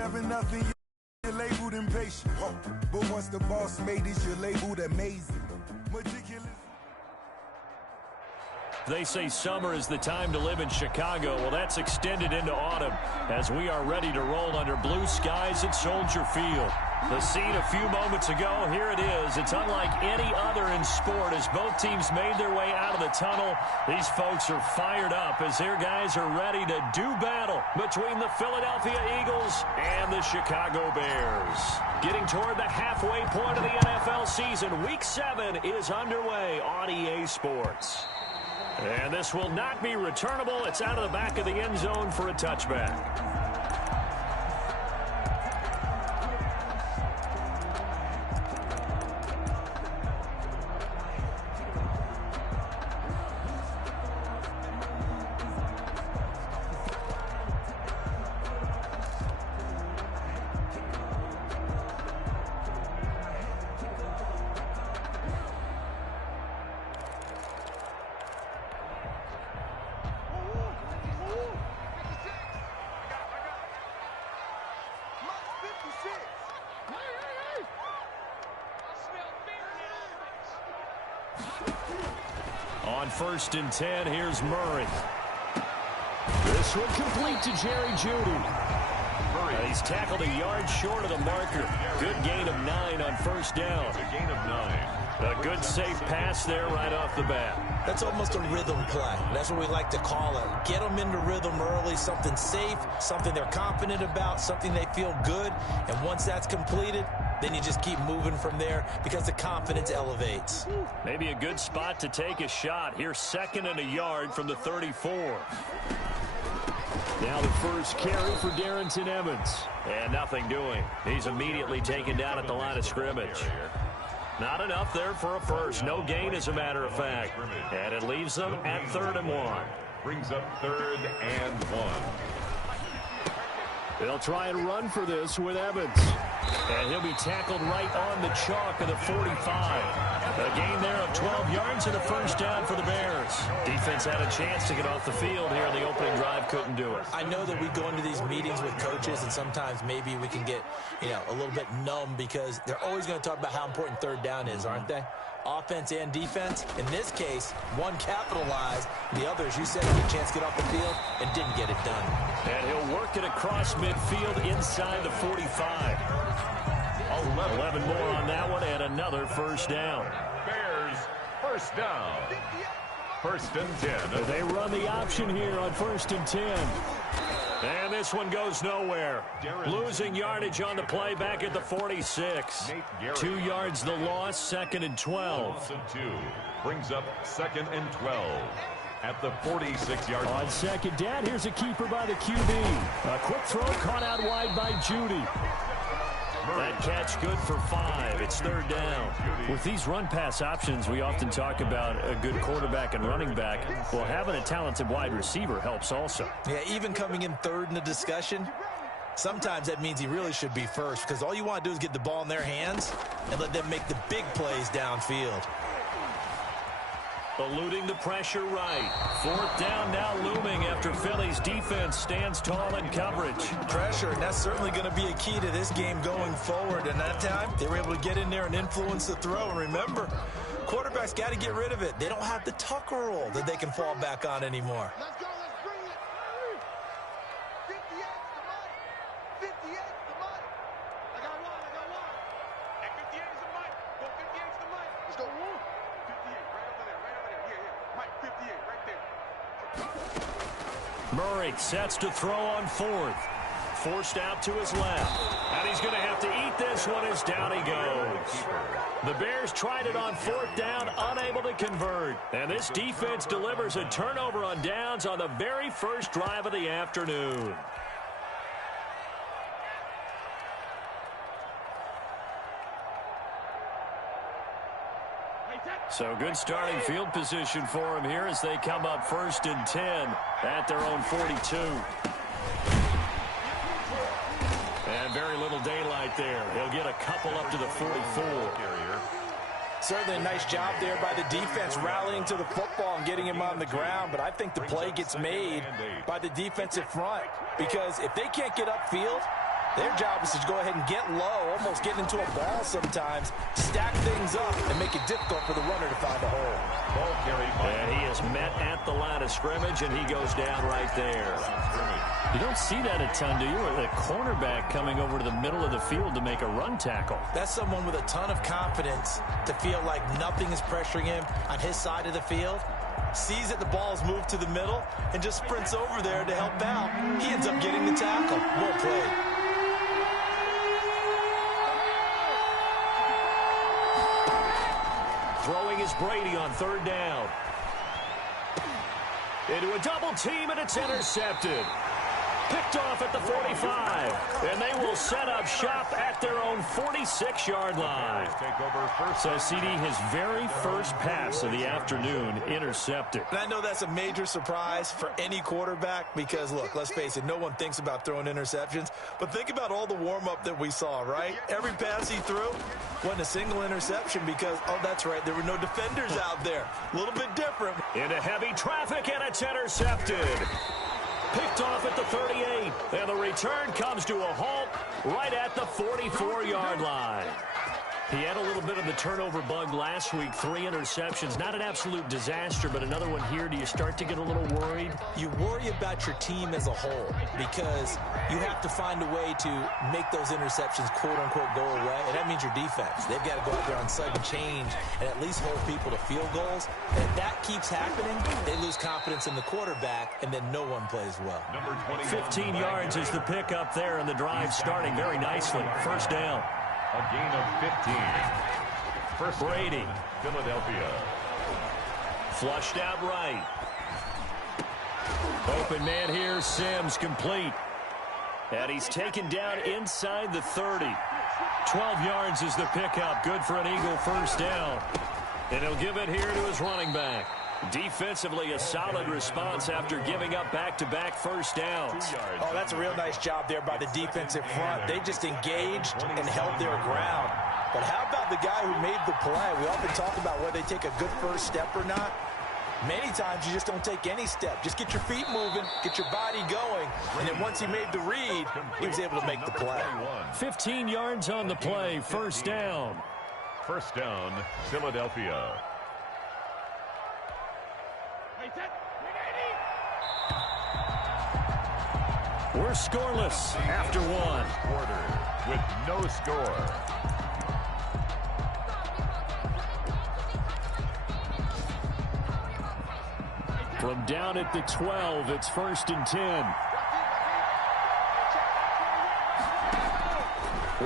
having nothing, you're labeled impatient. But once the boss made it, you're labeled amazing. Meticulous. They say summer is the time to live in Chicago. Well, that's extended into autumn as we are ready to roll under blue skies at Soldier Field. The scene a few moments ago, here it is. It's unlike any other in sport as both teams made their way out of the tunnel. These folks are fired up as their guys are ready to do battle between the Philadelphia Eagles and the Chicago Bears. Getting toward the halfway point of the NFL season, Week 7 is underway on EA Sports. And this will not be returnable. It's out of the back of the end zone for a touchback. On 1st and 10, here's Murray. This one complete to Jerry Jeudy. He's tackled a yard short of the marker. Good gain of 9 on 1st down. A gain of 9. A good safe pass there right off the bat. That's almost a rhythm play. That's what we like to call it. Get them into rhythm early, something safe, something they're confident about, something they feel good. And once that's completed, then you just keep moving from there because the confidence elevates. Maybe a good spot to take a shot. Here's 2nd and a yard from the 34. Now the first carry for Darrynton Evans. And nothing doing. He's immediately taken down at the line of scrimmage. Not enough there for a first. No gain, as a matter of fact. And it leaves them at 3rd and 1. Brings up 3rd and 1. They'll try and run for this with Evans. And he'll be tackled right on the chalk of the 45. A gain there of 12 yards and a first down for the Bears. Defense had a chance to get off the field here in the opening drive, couldn't do it. I know that we go into these meetings with coaches, and sometimes maybe we can get, a little bit numb because they're always going to talk about how important 3rd down is, aren't they? Offense and defense. In this case, one capitalized. The other, as you said, had a chance to get off the field and didn't get it done. And he'll work it across midfield inside the 45. 11 more on that one and another first down. Bears, first down. 1st and 10. They run the option here on 1st and 10. And this one goes nowhere. Losing yardage on the play back at the 46. 2 yards the loss, 2nd and 12. Brings up 2nd and 12 at the 46-yard line. On 2nd down, here's a keeper by the QB. A quick throw caught out wide by Jeudy. That catch good for 5. It's 3rd down. With these run-pass options, we often talk about a good quarterback and running back. Well, having a talented wide receiver helps also. Yeah, even coming in 3rd in the discussion, sometimes that means he really should be first because all you want to do is get the ball in their hands and let them make the big plays downfield. Eluding the pressure right. 4th down now looming after Philly's defense stands tall in coverage. Pressure, and that's certainly going to be a key to this game going forward. And that time, they were able to get in there and influence the throw. And remember, quarterbacks got to get rid of it. They don't have the Tucker rule that they can fall back on anymore. Let's go, let's bring it. 58 the mic. 58 the mic. I got one. And 58 is the mic. Go 58 is the mic. Let's go. 58, right over there. Yeah. Mike, 58, right there. Murray sets to throw on 4th. Forced out to his left. And he's going to have to eat this one as down he goes. The Bears tried it on 4th down, unable to convert. And this defense delivers a turnover on downs on the very first drive of the afternoon. So good starting field position for him here as they come up 1st and 10 at their own 42. And very little daylight there. He'll get a couple up to the 44. Certainly a nice job there by the defense rallying to the football and getting him on the ground, but I think the play gets made by the defensive front because if they can't get upfield, Their job is to go ahead and get low, almost get into a ball sometimes, stack things up, and make it difficult for the runner to find a hole. Ball carried by. And he is met at the line of scrimmage, and he goes down right there. You don't see that a ton, do you? Or the cornerback coming over to the middle of the field to make a run tackle. That's someone with a ton of confidence to feel like nothing is pressuring him on his side of the field. Sees that the ball's moved to the middle and just sprints over there to help out. He ends up getting the tackle. Well played. Throwing is Brady on third down. Into a double team, and it's intercepted. Picked off at the 45, and they will set up shop at their own 46-yard line. So, CD, his very first pass of the afternoon intercepted. And I know that's a major surprise for any quarterback because, look, let's face it, no one thinks about throwing interceptions. But think about all the warm-up that we saw, right? Every pass he threw wasn't a single interception because, oh, that's right, there were no defenders out there. A little bit different. Into heavy traffic, and it's intercepted. Picked off at the 38, and the return comes to a halt right at the 44-yard line. He had a little bit of the turnover bug last week, 3 interceptions. Not an absolute disaster, but another one here. Do you start to get a little worried? You worry about your team as a whole because you have to find a way to make those interceptions, quote-unquote, go away, and that means your defense. They've got to go out there on sudden change and at least hold people to field goals. And if that keeps happening, they lose confidence in the quarterback, and then no one plays well. 15 yards is the pickup there, and the drive starting very nicely. First down. A gain of 15. First Brady. down, Philadelphia. Flushed out right. Open man here, Sims complete. And he's taken down inside the 30. 12 yards is the pickup. Good for an Eagle first down. And he'll give it here to his running back. Defensively, a solid response after giving up back-to-back first downs. Oh, that's a real nice job there by the defensive front. They just engaged and held their ground. But how about the guy who made the play? We often talk about whether they take a good first step or not. Many times you just don't take any step. Just get your feet moving, get your body going, and then once he made the read, he was able to make the play. 15 yards on the play, first down. First down, Philadelphia. We're scoreless after one. Quarter with no score. From down at the 12, it's 1st and 10.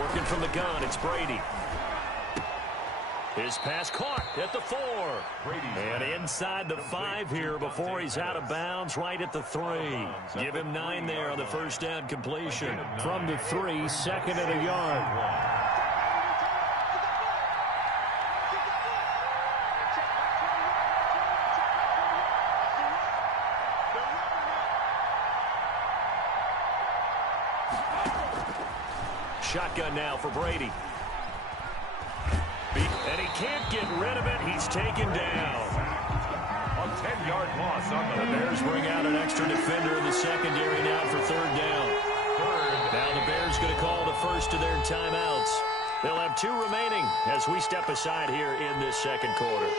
Working from the gun, it's Brady. His pass caught at the 4. And inside the 5 here before he's out of bounds, right at the 3. Give him 9 there on the first down completion. From the 3, second and a yard. Shotgun now for Brady. And he can't get rid of it. He's taken down. A 10-yard loss on The Bears bring out an extra defender in the secondary now for third down. Now the Bears going to call the first of their timeouts. They'll have 2 remaining as we step aside here in this second quarter.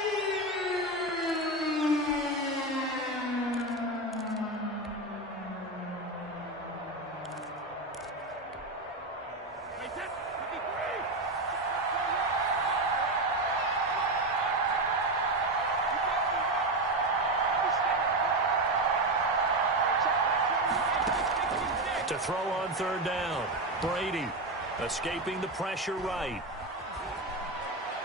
To throw on third down, Brady escaping the pressure right.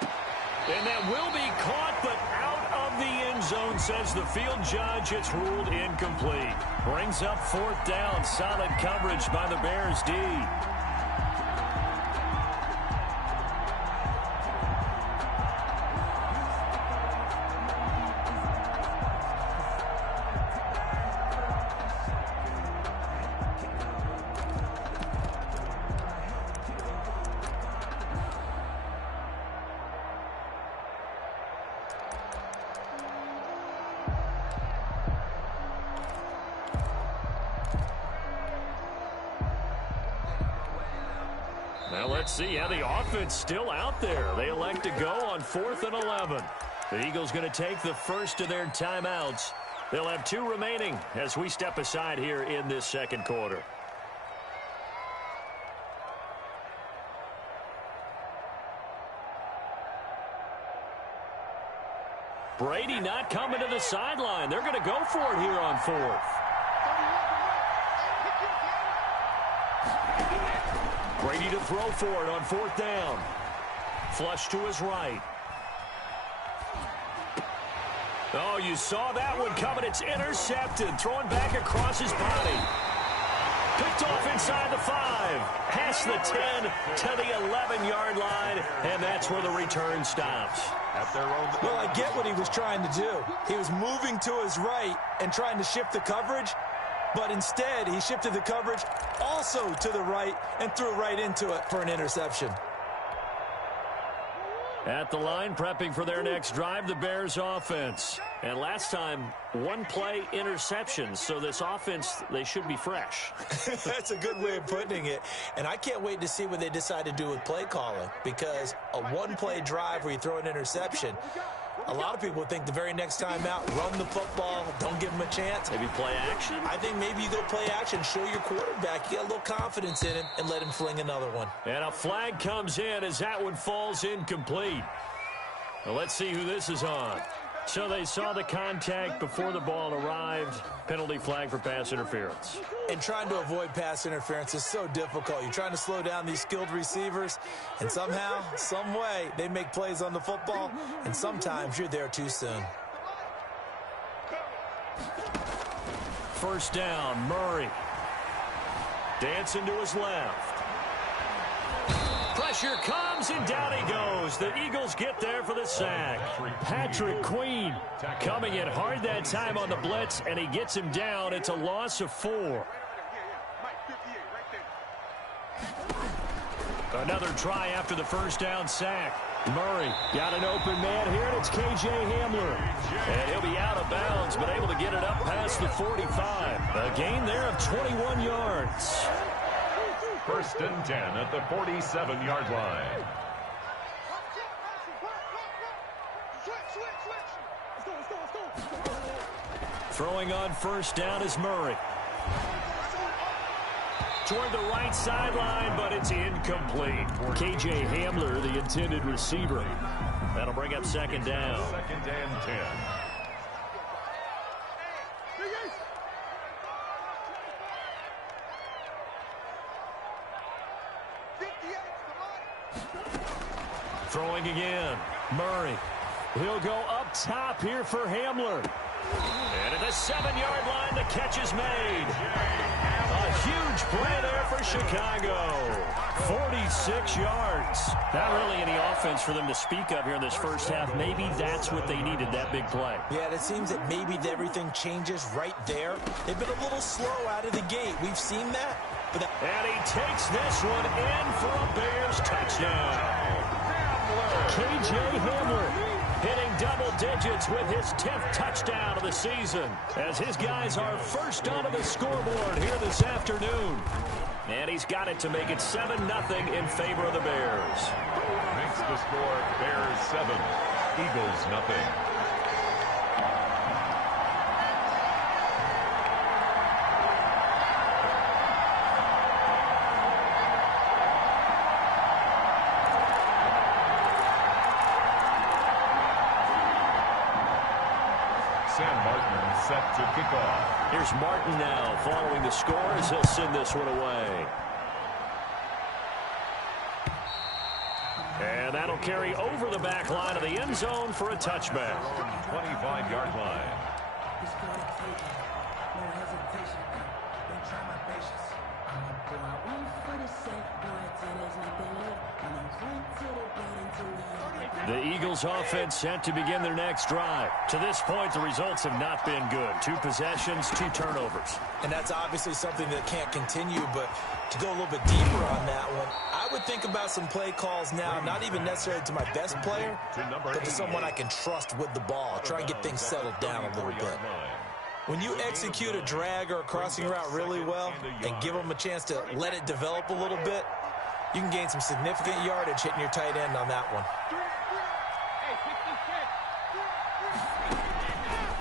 And that will be caught, but out of the end zone, says the field judge. It's ruled incomplete. Brings up 4th down. Solid coverage by the Bears D. Now let's see how the offense still out there. They elect to go on 4th and 11. The Eagles going to take the first of their timeouts. They'll have 2 remaining as we step aside here in this second quarter. Brady not coming to the sideline. They're going to go for it here on 4th. Brady to throw for it on 4th down. Flush to his right. Oh, you saw that one coming. It's intercepted. Throwing back across his body. Picked off inside the 5. Past the 10 to the 11-yard line. And that's where the return stops. At their own. Well, I get what he was trying to do. He was moving to his right and trying to shift the coverage. But instead, he shifted the coverage also to the right and threw right into it for an interception. At the line, prepping for their next drive, the Bears offense. And last time, 1-play interception. So this offense, they should be fresh. That's a good way of putting it. And I can't wait to see what they decide to do with play calling. Because a 1-play drive where you throw an interception, a lot of people think the very next time out, run the football, don't give him a chance. Maybe play action? I think maybe you go play action, show your quarterback, you get a little confidence in him, and let him fling another one. And a flag comes in as that one falls incomplete. Well, let's see who this is on. So they saw the contact before the ball arrived. Penalty flag for pass interference. And trying to avoid pass interference is so difficult. You're trying to slow down these skilled receivers, and somehow, some way, they make plays on the football, and sometimes you're there too soon. First down, Murray. Dancing to his left. Pressure comes, and down he goes. The Eagles get there for the sack. Patrick Queen coming in hard that time on the blitz, and he gets him down. It's a loss of 4. Another try after the first down sack. Murray got an open man here, and it's K.J. Hamler. And he'll be out of bounds, but able to get it up past the 45. A gain there of 21 yards. 1st and 10 at the 47-yard line. Throwing on first down is Murray. Toward the right sideline, but it's incomplete. K.J. Hamler, the intended receiver. That'll bring up second down. 2nd and 10. Throwing again. Murray. He'll go up top here for Hamler. And at the 7-yard line, the catch is made. A huge play there for Chicago. 46 yards. Not really any offense for them to speak of here in this first half. Maybe that's what they needed, that big play. Yeah, it seems that maybe everything changes right there. They've been a little slow out of the gate. We've seen that. And he takes this one in for a Bears touchdown. K.J. Hamler hitting double digits with his 10th touchdown of the season as his guys are first onto the scoreboard here this afternoon. And he's got it to make it 7-0 in favor of the Bears. Makes the score Bears 7, Eagles nothing. Sam Martin set to kick off. Here's Martin now following the score as he'll send this one away. And that'll carry over the back line of the end zone for a touchback. 25-yard line. The Eagles offense set to begin their next drive. To this point, the results have not been good. 2 possessions, 2 turnovers. And that's obviously something that can't continue, but to go a little bit deeper on that one, I would think about some play calls now, not even necessarily to my best player, but to someone I can trust with the ball. Try and get things settled down a little bit. When you execute a drag or a crossing route really well and give them a chance to let it develop a little bit, you can gain some significant yardage hitting your tight end on that one.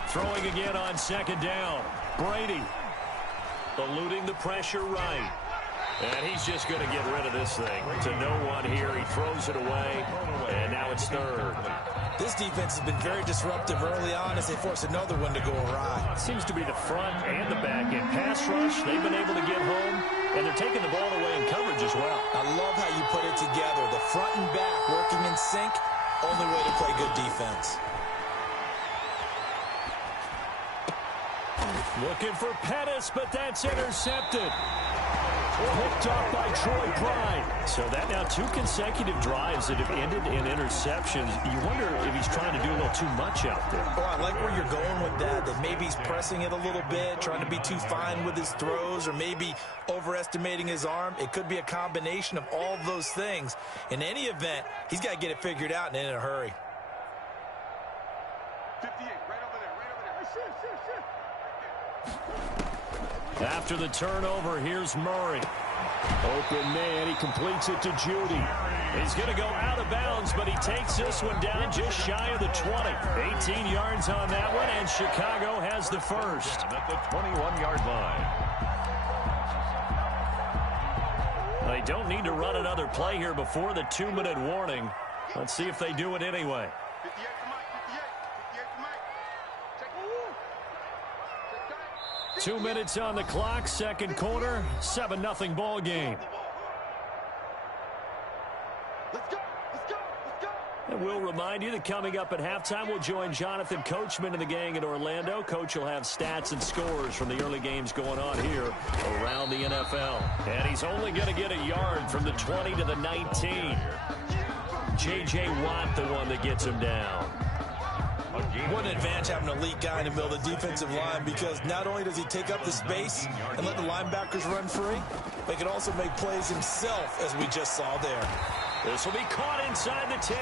Throwing again on second down. Brady eluding the pressure right. And he's just going to get rid of this thing to no one here. He throws it away, and now it's third. This defense has been very disruptive early on as they force another one to go awry. Seems to be the front and the back end. Pass rush, they've been able to get home, and they're taking the ball away in coverage as well. I love how you put it together. The front and back working in sync, only way to play good defense. Looking for Pettis, but that's intercepted. Picked off by Troy Pride. So that now 2 consecutive drives that have ended in interceptions. You wonder if he's trying to do a little too much out there. Oh, I like where you're going with that maybe he's pressing it a little bit, trying to be too fine with his throws, or maybe overestimating his arm. It could be a combination of all of those things. In any event, he's got to get it figured out and in a hurry. 58, right over there, right over there. Shit. After the turnover, here's Murray. Open man, he completes it to Judy. He's going to go out of bounds, but he takes this one down just shy of the 20. 18 yards on that one, and Chicago has the first. At the 21-yard line. They don't need to run another play here before the 2-minute warning. Let's see if they do it anyway. 58 to Mike, 58 to Mike. Check. 2 minutes on the clock, second quarter, 7-0 ball game. Let's go. And we'll remind you that coming up at halftime, we'll join Jonathan Coachman and the gang in Orlando. Coach will have stats and scores from the early games going on here around the NFL. And he's only going to get a yard from the 20 to the 19. J.J. Watt, the one that gets him down. What an advantage having an elite guy in the middle of the defensive line, because not only does he take up the space and let the linebackers run free, but he can also make plays himself, as we just saw there. This will be caught inside the 10.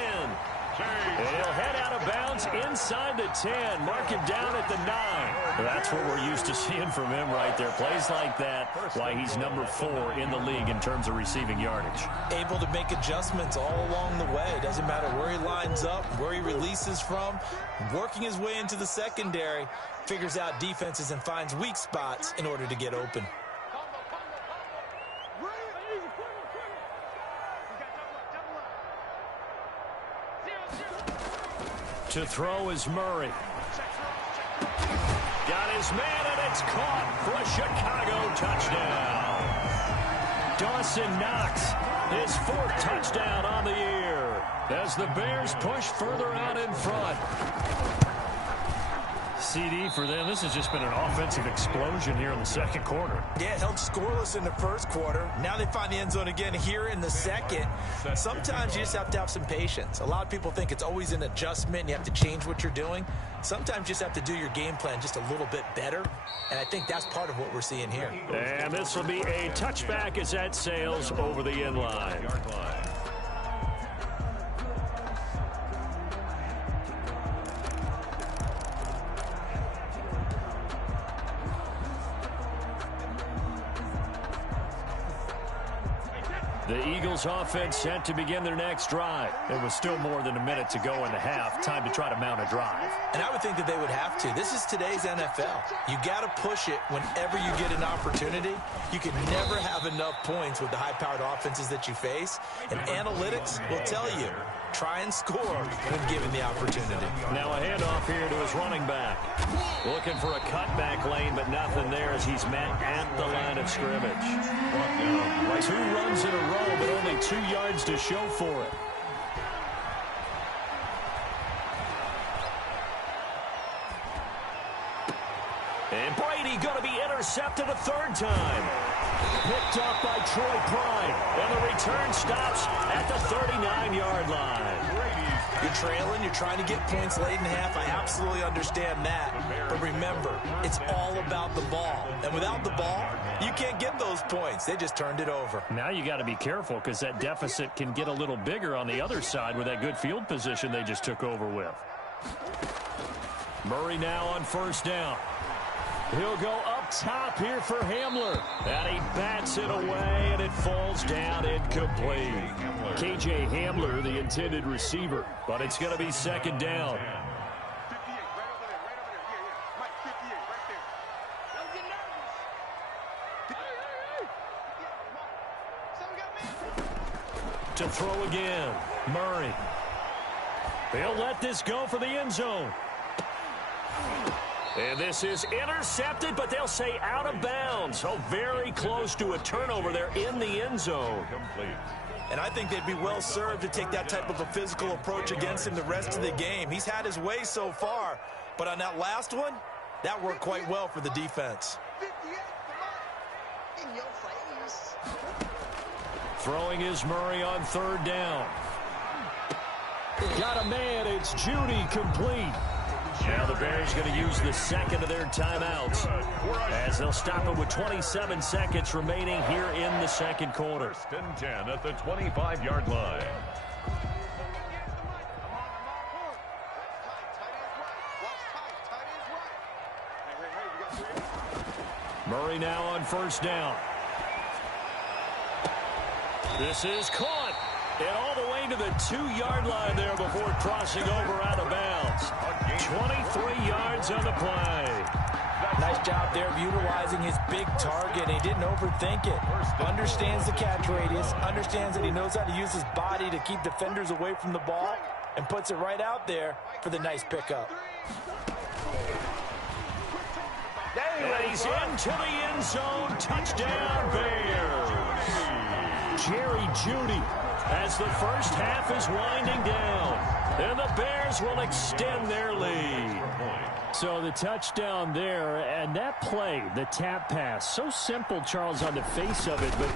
And he'll head out of bounds inside the 10. Mark him down at the 9. That's what we're used to seeing from him right there. Plays like that, why he's number 4 in the league in terms of receiving yardage. Able to make adjustments all along the way. It doesn't matter where he lines up, where he releases from. Working his way into the secondary, figures out defenses and finds weak spots in order to get open. To throw is Murray. Got his man, and it's caught for a Chicago touchdown. Dawson Knox, his 4th touchdown on the year, as the Bears push further out in front. CD for them. This has just been an offensive explosion here in the second quarter. Yeah, held scoreless in the first quarter. Now they find the end zone again here in the second. Sometimes you just have to have some patience. A lot of people think it's always an adjustment. You have to change what you're doing. Sometimes you just have to do your game plan just a little bit better. And I think that's part of what we're seeing here. And this will be a touchback as that sails over the end line. The Eagles offense set to begin their next drive. It was still more than a minute to go in the half. Time to try to mount a drive. And I would think that they would have to. This is today's NFL. You got to push it whenever you get an opportunity. You can never have enough points with the high-powered offenses that you face. And analytics will tell you, try and score when given the opportunity. Now a handoff here to his running back. Looking for a cutback lane, but nothing there as he's met at the line of scrimmage. 2 runs in a row, but only 2 yards to show for it. And Brady going to be intercepted a 3rd time. Picked off by Troy Pride. And the return stops at the 39-yard line. You're trailing, you're trying to get points late in half. I absolutely understand that. But remember, it's all about the ball. And without the ball, you can't get those points. They just turned it over. Now you got to be careful because that deficit can get a little bigger on the other side with that good field position they just took over with. Murray now on 1st down. He'll go up top here for Hamler. And he bats it away, and it falls down incomplete. K.J. Hamler, the intended receiver, but it's going to be second down. 58, right over there, right over there. Here, Mike, 58, right there. Don't get nervous. So we got man. To throw again, Murray. They'll let this go for the end zone. And this is intercepted, but they'll say out of bounds. So very close to a turnover there in the end zone. And I think they'd be well served to take that type of a physical approach against him the rest of the game. He's had his way so far, but on that last one, that worked quite well for the defense. 58, come on. In your face. Throwing is Murray on third down. Got a man, it's Judy, complete. Now the Bears going to use the second of their timeouts as they'll stop it with 27 seconds remaining here in the second quarter. First and 10 at the 25-yard line. Murray now on first down. This is caught. And all the way to the 2-yard line there before crossing over out of bounds. 23 yards on the play. Nice job there of utilizing his big target. He didn't overthink it. Understands the catch radius. Understands that he knows how to use his body to keep defenders away from the ball. And puts it right out there for the nice pickup. And he's into the end zone. Touchdown, Bears. Jerry Jeudy as the first half is winding down. And the Bears will extend their lead. So the touchdown there, and that play, the tap pass, so simple, Charles, on the face of it, but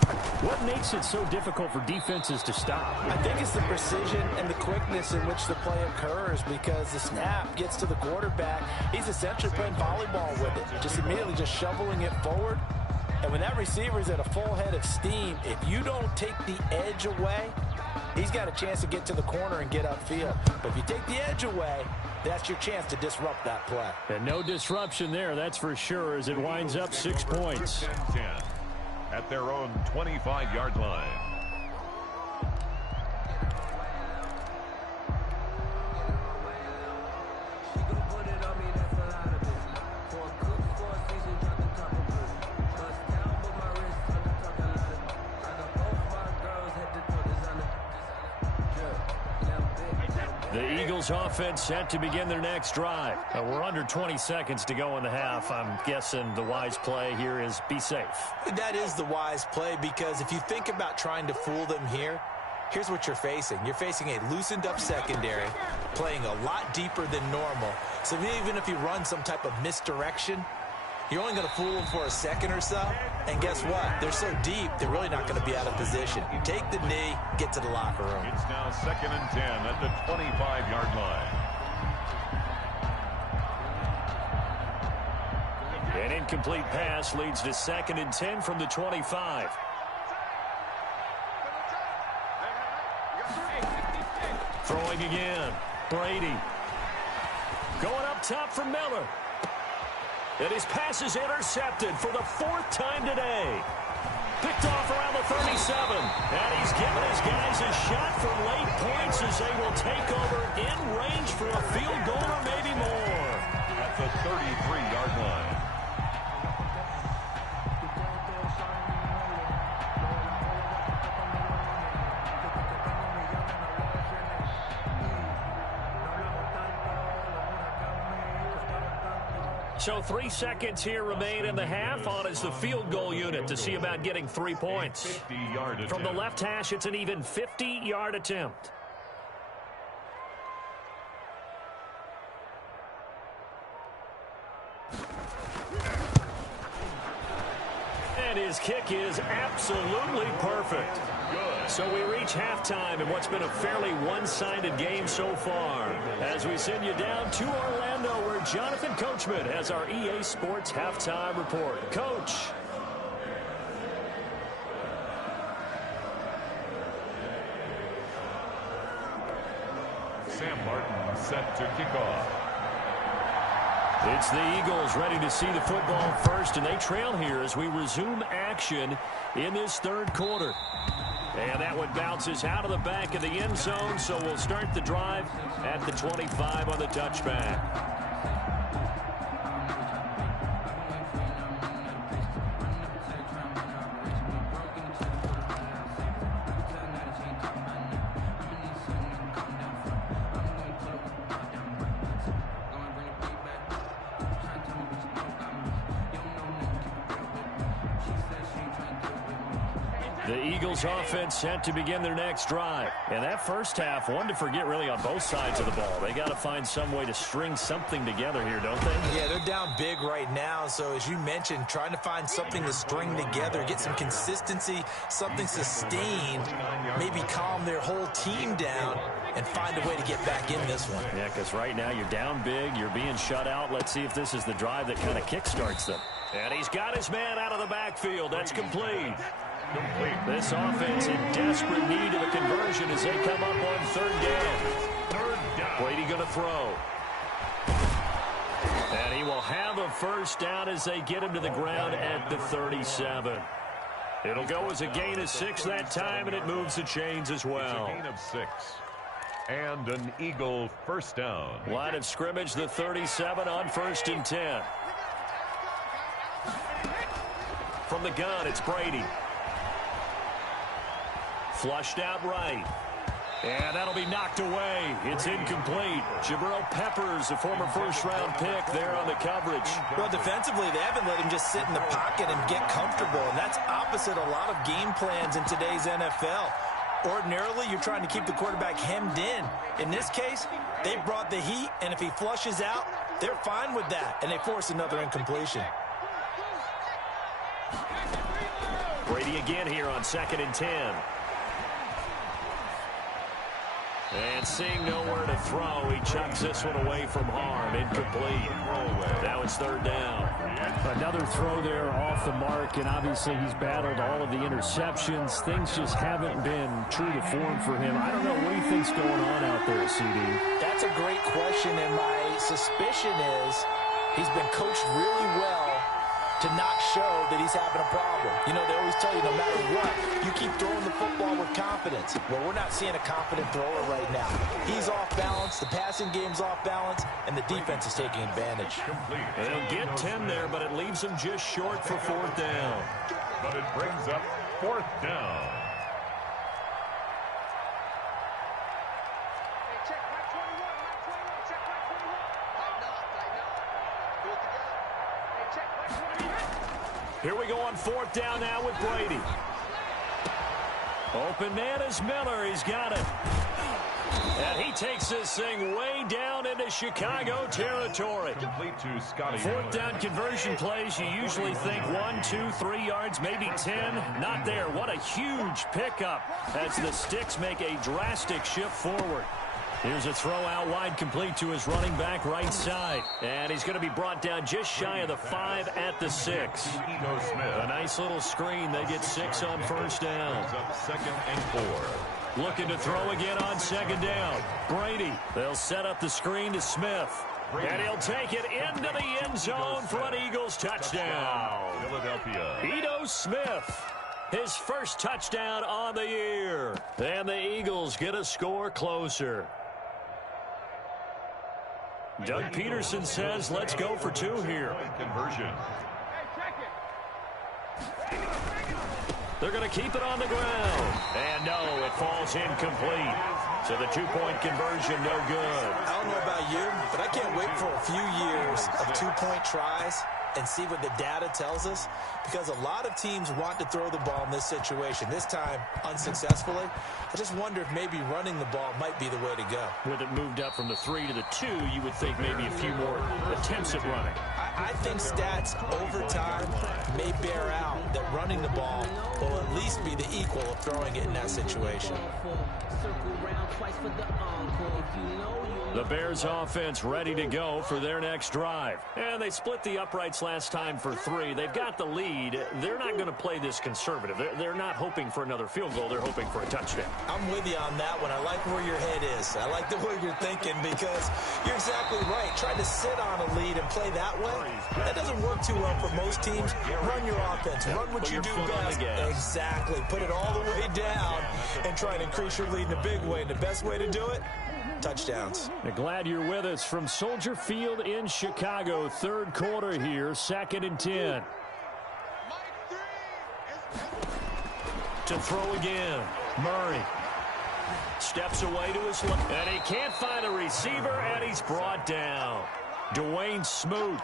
what makes it so difficult for defenses to stop? I think it's the precision and the quickness in which the play occurs, because the snap gets to the quarterback. He's essentially playing volleyball with it, just immediately just shoveling it forward. And when that receiver's at a full head of steam, if you don't take the edge away, he's got a chance to get to the corner and get upfield. But if you take the edge away, that's your chance to disrupt that play. And no disruption there, that's for sure, as it winds up 6 points. 10 at their own 25-yard line. The Eagles offense set to begin their next drive. We're under 20 seconds to go in the half. I'm guessing the wise play here is be safe. That is the wise play, because if you think about trying to fool them here, here's what you're facing. You're facing a loosened up secondary, playing a lot deeper than normal. So even if you run some type of misdirection, you're only going to fool them for a second or so. And guess what? They're so deep, they're really not going to be out of position. Take the knee, get to the locker room. It's now 2nd and 10 at the 25-yard line. An incomplete pass leads to 2nd and 10 from the 25. Throwing again. Brady. Going up top for Miller. And his pass is intercepted for the 4th time today. Picked off around the 37. And he's given his guys a shot for late points as they will take over in range for a field goal or maybe more. At the 33-yard line. So 3 seconds here remain in the half. On is the field goal unit to see about getting 3 points. From the left hash, it's an even 50-yard attempt. And his kick is absolutely perfect. So we reach halftime in what's been a fairly one-sided game so far. As we send you down to Orlando, where Jonathan Coachman has our EA Sports halftime report. Coach. Sam Martin set to kick off. It's the Eagles ready to see the football first, and they trail here as we resume action in this third quarter. And that one bounces out of the back of the end zone, so we'll start the drive at the 25 on the touchback. The Eagles offense set to begin their next drive. And that first half, one to forget really on both sides of the ball. They got to find some way to string something together here, don't they? Yeah, they're down big right now. So as you mentioned, trying to find something to string together, get some consistency, something sustained, maybe calm their whole team down and find a way to get back in this one. Yeah, because right now you're down big, you're being shut out. Let's see if this is the drive that kind of kickstarts them. And he's got his man out of the backfield. That's complete. This offense in desperate need of a conversion as they come up on third down. Brady going to throw. And he will have a first down as they get him to the ground at the 37. It'll go as a gain of 6 that time, and it moves the chains as well. It's a gain of 6. And an Eagle first down. Line of scrimmage, the 37 on 1st and 10. From the gun, it's Brady. Flushed out right. And that'll be knocked away. It's incomplete. Jabril Peppers, a former first-round pick, there on the coverage. Well, defensively, they haven't let him just sit in the pocket and get comfortable, and that's opposite a lot of game plans in today's NFL. Ordinarily, you're trying to keep the quarterback hemmed in. In this case, they brought the heat, and if he flushes out, they're fine with that, and they force another incompletion. Brady again here on 2nd and 10. And seeing nowhere to throw, he chucks this one away from harm. Incomplete. Now it's 3rd down. Another throw there off the mark, and obviously he's battled all of the interceptions. Things just haven't been true to form for him. I don't know what he thinks going on out there, CD. That's a great question, and my suspicion is he's been coached really well to not show that he's having a problem. You know, they always tell you no matter what, you keep throwing the football with confidence. Well, we're not seeing a confident thrower right now. He's off balance, the passing game's off balance, and the defense is taking advantage. They'll get 10 there, but it leaves them just short for 4th down. But it brings up 4th down. Here we go on 4th down now with Brady. Open man is Miller. He's got it. And he takes this thing way down into Chicago territory. Complete to Scotty. 4th down conversion plays, you usually think 1, 2, 3 yards, maybe 10. Not there. What a huge pickup as the Sticks make a drastic shift forward. Here's a throw out wide, complete to his running back right side. And he's going to be brought down just shy of the 5 at the 6. Ito Smith. A nice little screen. They get 6 on 1st down. Up 2nd and 4. Looking to throw again on 2nd down. Brady. They'll set up the screen to Smith. And he'll take it into the end zone for an Eagles touchdown. Philadelphia. Ito Smith. His first touchdown on the year. And the Eagles get a score closer. Doug Peterson says, let's go for 2 here. Conversion. They're going to keep it on the ground. And no, it falls incomplete. So the 2-point conversion, no good. I don't know about you, but I can't wait for a few years of 2-point tries and see what the data tells us, because a lot of teams want to throw the ball in this situation. This time, unsuccessfully. I just wonder if maybe running the ball might be the way to go. With it moved up from the 3 to the 2, you would think maybe a few more attempts at running. I think stats over time may bear out that running the ball will at least be the equal of throwing it in that situation. The Bears offense ready to go for their next drive. And they split the uprights last time for 3. They've got the lead. They're not going to play this conservative. They're not hoping for another field goal. They're hoping for a touchdown. I'm with you on that one. I like where your head is. I like the way you're thinking because you're exactly right. Trying to sit on a lead and play that way, that doesn't work too well for most teams. Run your offense. Run what you do best. Exactly. Put it all the way down and try and increase your lead in a big way. And the best way to do it, touchdowns. Glad you're with us from Soldier Field in Chicago. Third quarter here, 2nd and 10. To throw again, Murray steps away to his left, and he can't find a receiver, and he's brought down. Dwayne Smoot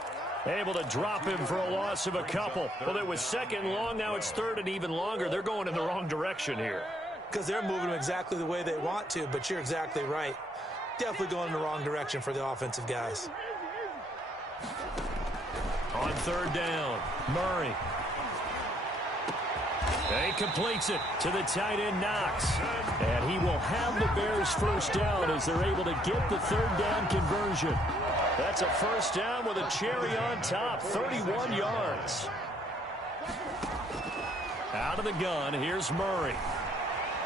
able to drop him for a loss of a couple. Well, it was 2nd and long. Now it's 3rd and even longer. They're going in the wrong direction here. Because they're moving them exactly the way they want to, but you're exactly right. Definitely going in the wrong direction for the offensive guys. On 3rd down, Murray. And he completes it to the tight end, Knox. And he will have the Bears first down as they're able to get the 3rd down conversion. That's a first down with a cherry on top, 31 yards. Out of the gun, here's Murray.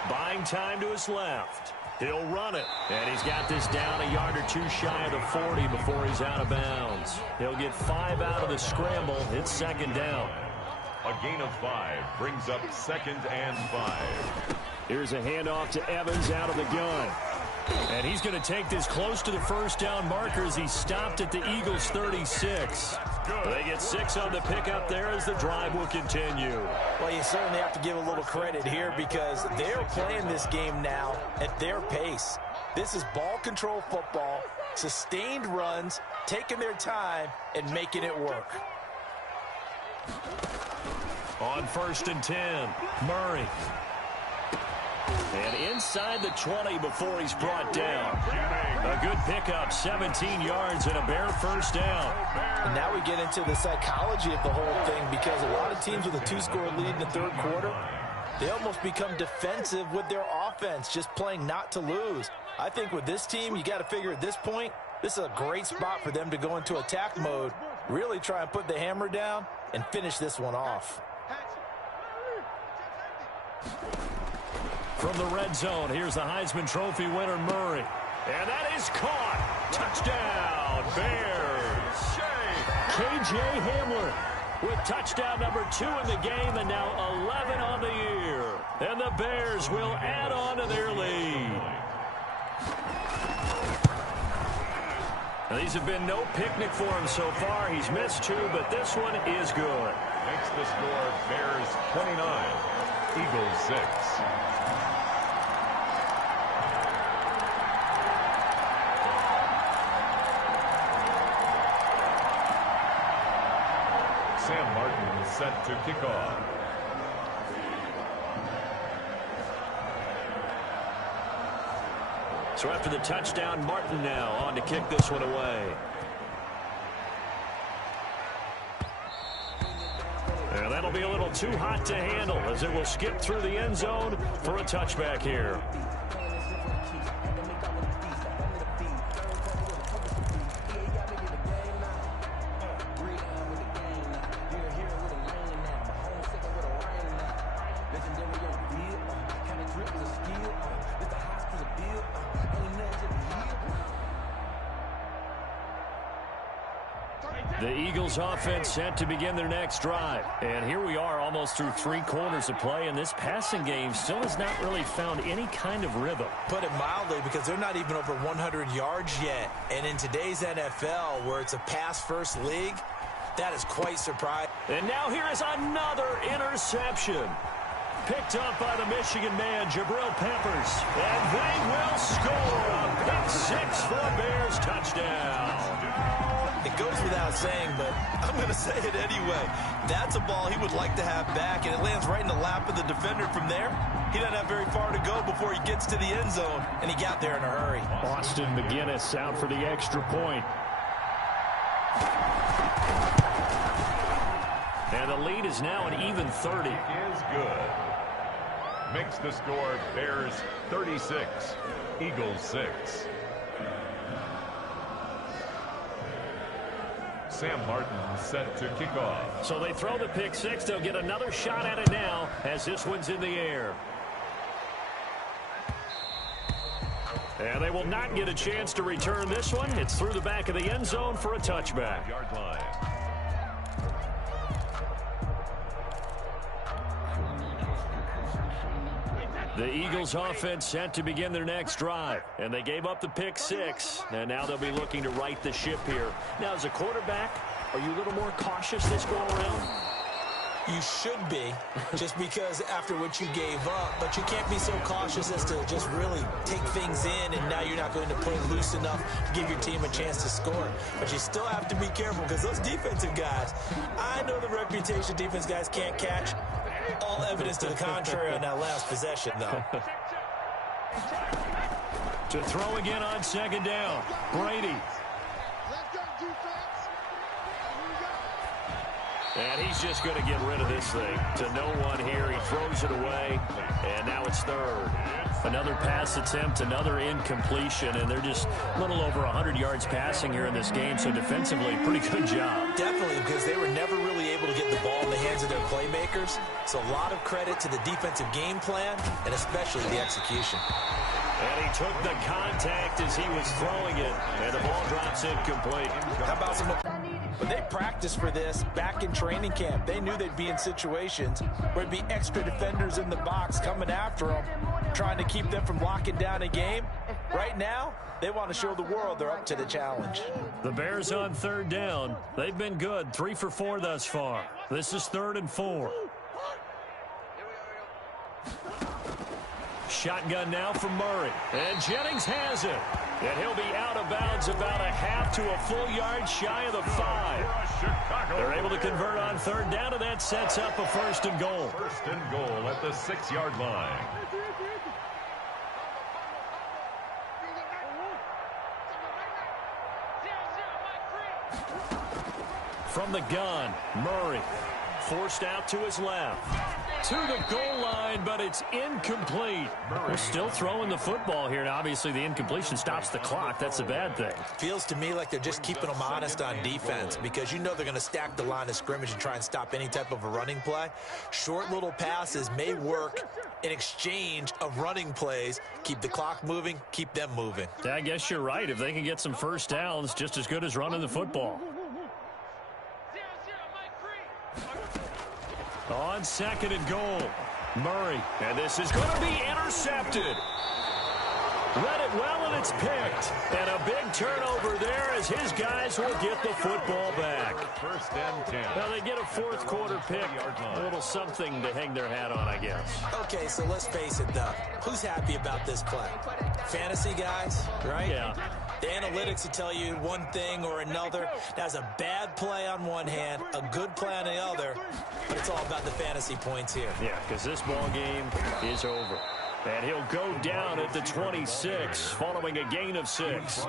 Buying time to his left. He'll run it. And he's got this down a yard or 2 shy of the 40 before he's out of bounds. He'll get 5 out of the scramble. It's 2nd down. A gain of 5 brings up 2nd and 5. Here's a handoff to Evans out of the gun. And he's going to take this close to the first down marker as he stopped at the Eagles' 36. They get 6 on the pickup there as the drive will continue. Well, you certainly have to give a little credit here because they're playing this game now at their pace. This is ball control football, sustained runs, taking their time, and making it work. On 1st and 10, Murray. And inside the 20 before he's brought down. A good pickup, 17 yards and a Bear first down. And now we get into the psychology of the whole thing because a lot of teams with a 2-score lead in the 3rd quarter, they almost become defensive with their offense, just playing not to lose. I think with this team, you got to figure at this point, this is a great spot for them to go into attack mode, really try and put the hammer down and finish this one off. From the red zone, here's the Heisman Trophy winner, Murray. And that is caught. Touchdown, Bears. K.J. Hamler with touchdown number 2 in the game and now 11 on the year. And the Bears will add on to their lead. Now, these have been no picnic for him so far. He's missed 2, but this one is good. Makes the score Bears 29, Eagles 6. Sam Martin set to kick off. So after the touchdown, Martin now on to kick this one away. And that'll be a little too hot to handle as it will skip through the end zone for a touchback here. The Eagles offense set to begin their next drive. And here we are almost through 3 quarters of play, and this passing game still has not really found any kind of rhythm. Put it mildly, because they're not even over 100 yards yet. And in today's NFL, where it's a pass-first league, that is quite surprising. And now here is another interception. Picked up by the Michigan man, Jabril Peppers. And they will score a pick 6 for a Bears touchdown. It goes without saying, but I'm going to say it anyway. That's a ball he would like to have back, and it lands right in the lap of the defender from there. He doesn't have very far to go before he gets to the end zone, and he got there in a hurry. Austin McGinnis out for the extra point. And the lead is now an even 30. Is good. Makes the score Bears 36, Eagles 6. Sam Martin set to kick off. So they throw the pick six. They'll get another shot at it now as this one's in the air. And they will not get a chance to return this one. It's through the back of the end zone for a touchback. Yard line. The Eagles offense set to begin their next drive. And they gave up the pick six. And now they'll be looking to right the ship here. Now, as a quarterback, are you a little more cautious this go around? You should be, just because after what you gave up, but you can't be so cautious as to just really take things in, and now you're not going to play loose enough to give your team a chance to score. But you still have to be careful, because those defensive guys, I know the reputation defense guys can't catch. All evidence to the contrary on that last possession, though. To throw again on second down, Brady. And he's just going to get rid of this thing to no one here. He throws it away, and now it's third. Another pass attempt, another incompletion, and they're just a little over 100 yards passing here in this game, so defensively, pretty good job. Definitely, because they were never really able to get the ball in the hands of their playmakers. So a lot of credit to the defensive game plan, and especially the execution. And he took the contact as he was throwing it, and the ball drops incomplete. How about some... But they practiced for this back in training camp. They knew they'd be in situations where there'd be extra defenders in the box coming after them, trying to keep them from locking down a game. Right now, they want to show the world they're up to the challenge. The Bears on third down. They've been good, 3 for 4 thus far. This is 3rd and 4. Shotgun now from Murray. And Jennings has it. And he'll be out of bounds about a half to a full yard shy of the 5. They're able to convert on third down, and that sets up a 1st and goal. 1st and goal at the 6-yard line. From the gun, Murray forced out to his left. To the goal line, but it's incomplete. We're still throwing the football here, and obviously the incompletion stops the clock. That's a bad thing. Feels to me like they're just keeping them honest on defense, because you know they're going to stack the line of scrimmage and try and stop any type of a running play. Short little passes may work in exchange of running plays. Keep the clock moving, keep them moving. I guess you're right. If they can get some first downs, just as good as running the football. On 2nd and goal, Murray. And this is going to be intercepted. Read it well, and it's picked. And a big turnover there as his guys will get the football back. 1st and 10. Now they get a 4th quarter pick. A little something to hang their hat on, I guess. Okay, so let's face it, though. Who's happy about this play? Fantasy guys, right? Yeah. The analytics will tell you one thing or another. That's a bad play on one hand, a good play on the other, but it's all about the fantasy points here. Yeah, because this ball game is over. And he'll go down at the 26 following a gain of 6.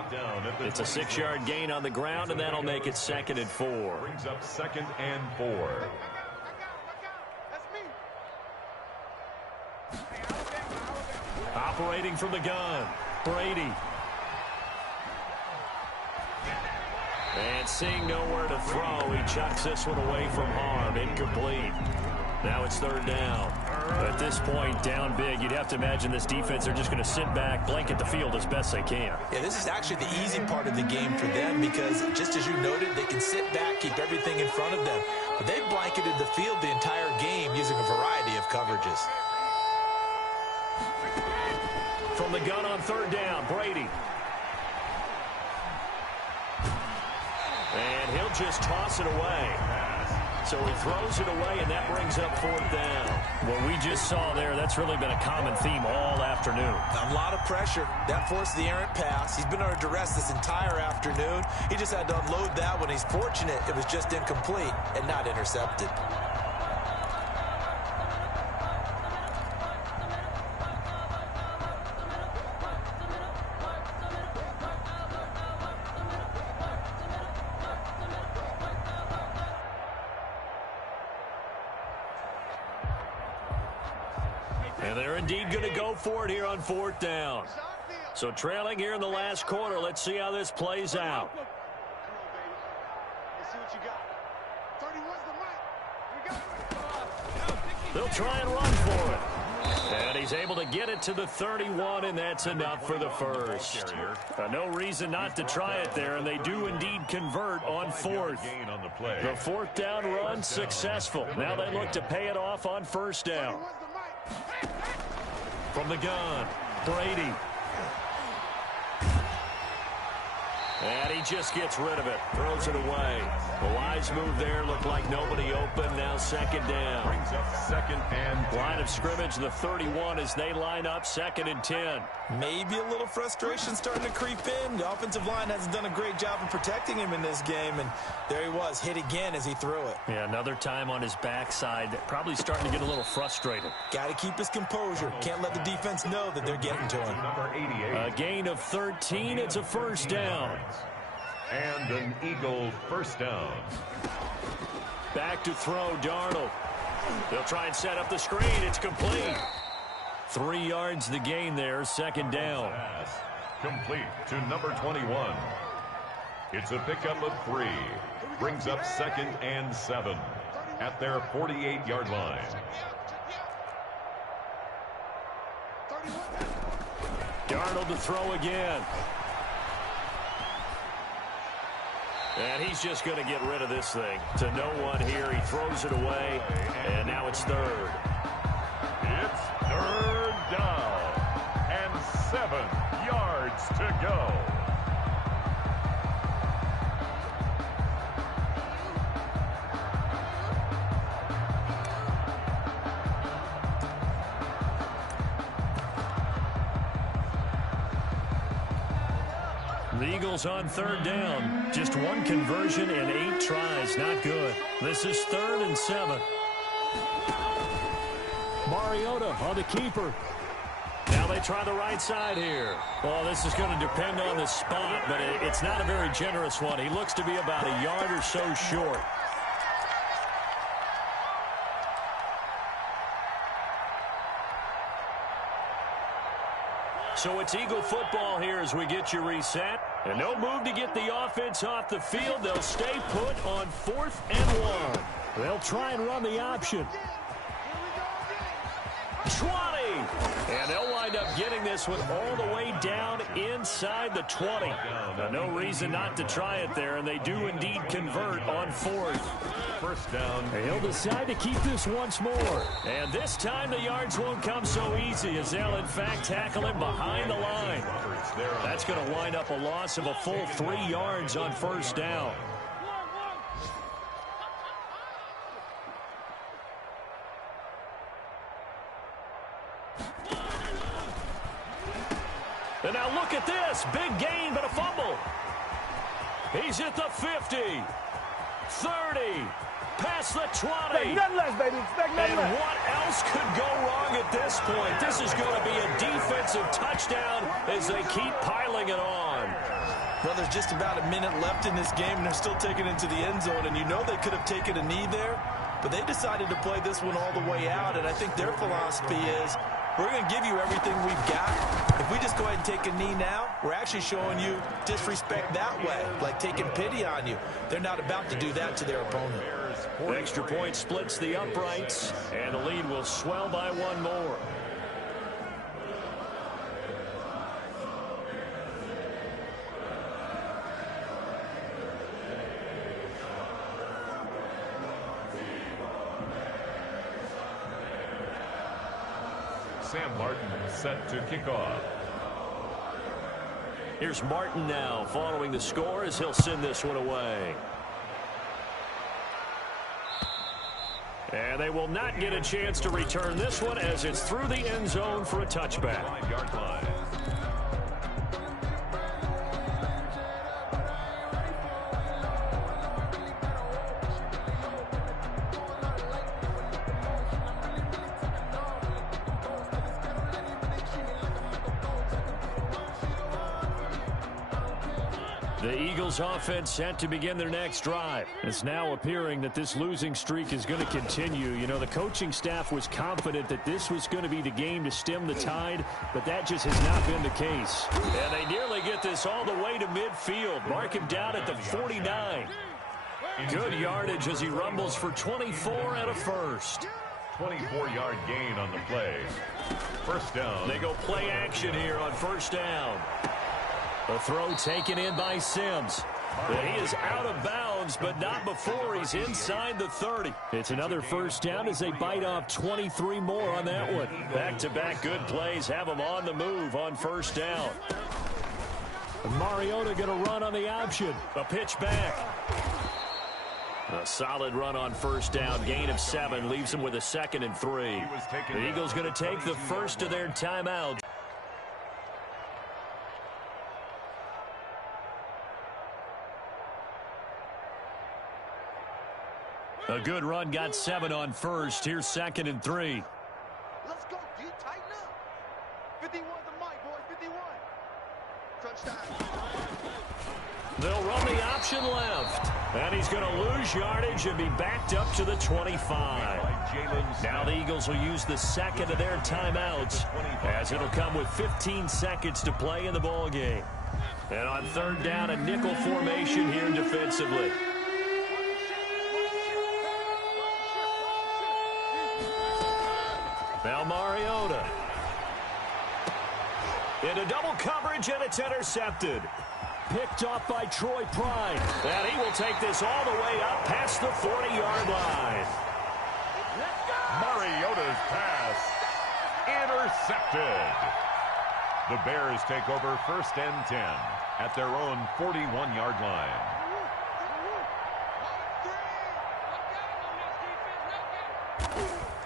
It's a 6-yard gain on the ground, and that'll make it 2nd and 4. Brings up 2nd and 4. Operating from the gun, Brady. And seeing nowhere to throw, he chucks this one away from harm. Incomplete. Now it's 3rd down. At this point, down big, you'd have to imagine this defense, they're just going to sit back, blanket the field as best they can. Yeah, this is actually the easy part of the game for them, because just as you noted, they can sit back, keep everything in front of them. But they've blanketed the field the entire game using a variety of coverages. From the gun on 3rd down, Brady. And he'll just toss it away. So he throws it away, and that brings up 4th down. What we just saw there, that's really been a common theme all afternoon. A lot of pressure. That forced the errant pass. He's been under duress this entire afternoon. He just had to unload that one. He's fortunate it was just incomplete and not intercepted. And they're indeed going to go for it here on 4th down. So trailing here in the last quarter. Let's see how this plays out. They'll try and run for it. And he's able to get it to the 31, and that's enough for the first. No reason not to try it there, and they do indeed convert on 4th. The 4th down run successful. Now they look to pay it off on 1st down. From the gun, Brady. And he just gets rid of it, throws it away. The wise move there, looked like nobody open. Now 2nd down. Brings up 2nd and 10. Line of scrimmage, the 31 as they line up 2nd and 10. Maybe a little frustration starting to creep in. The offensive line hasn't done a great job of protecting him in this game, and there he was, hit again as he threw it. Yeah, another time on his backside, probably starting to get a little frustrated. Got to keep his composure. Can't let the defense know that they're getting to him. Number 88. A gain of 13, it's a 1st down. And an Eagle 1st down. Back to throw, Darnold. They'll try and set up the screen. It's complete. 3 yards the gain there, 2nd down. Pass complete to number 21. It's a pickup of 3. Brings up 2nd and 7 at their 48-yard line. Darnold to throw again. And he's just going to get rid of this thing. To no one here. He throws it away. And now it's 3rd. It's 3rd down. And 7 yards to go. The Eagles on 3rd down. Just 1 conversion and 8 tries. Not good. This is 3rd and 7. Mariota on the keeper. Now they try the right side here. Well, this is going to depend on the spot, but it's not a very generous one. He looks to be about a yard or so short. So it's Eagle football here as we get you reset. And no move to get the offense off the field. They'll stay put on 4th and 1. They'll try and run the option. 20. And they'll wind up getting this one all the way down inside the 20. No reason not to try it there, and they do indeed convert on 4th. 1st down. He'll decide to keep this once more. And this time the yards won't come so easy as they'll in fact tackle him behind the line. That's going to wind up a loss of a full 3 yards on 1st down. And now look at this. Big gain, but a fumble. He's at the 50. 30. Past the 20. Expect nothing less, baby. Expect nothing less. And what else could go wrong at this point? This is going to be a defensive touchdown as they keep piling it on. Well, there's just about a minute left in this game, and they're still taking it to the end zone. And you know they could have taken a knee there, but they decided to play this one all the way out. And I think their philosophy is, we're going to give you everything we've got. If we just go ahead and take a knee now, we're actually showing you disrespect that way, like taking pity on you. They're not about to do that to their opponent. Extra point splits the uprights, and the lead will swell by 1 more. Sam Martin set to kick off. Here's Martin now following the score as he'll send this one away. And they will not get a chance to return this one as it's through the end zone for a touchback. 5-yard line. The Eagles offense set to begin their next drive. It's now appearing that this losing streak is going to continue. You know, the coaching staff was confident that this was going to be the game to stem the tide, but that just has not been the case. And they nearly get this all the way to midfield. Mark him down at the 49. Good yardage as he rumbles for 24 and a first. 24-yard gain on the play. First down. They go play action here on first down. The throw taken in by Sims. But he is out of bounds, but not before he's inside the 30. It's another first down as they bite off 23 more on that one. Back-to-back good plays have them on the move on first down. Mariota going to run on the option. A pitch back. A solid run on first down. Gain of 7 leaves him with a 2nd and 3. The Eagles going to take the first of their timeouts. A good run, got 7 on first. Here's 2nd and 3. Let's go, D. Tighten up. 51 the mic, boys. 51. Touchdown. They'll run the option left. And he's going to lose yardage and be backed up to the 25. Now the Eagles will use the second of their timeouts, as it'll come with 15 seconds to play in the ball game. And on third down, a nickel formation here defensively. Now Mariota. Into double coverage, and it's intercepted. Picked off by Troy Pride. And he will take this all the way up past the 40-yard line. Mariota's pass intercepted. The Bears take over first and 10 at their own 41-yard line.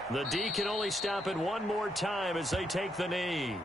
The D can only stop it one more time as they take the knee.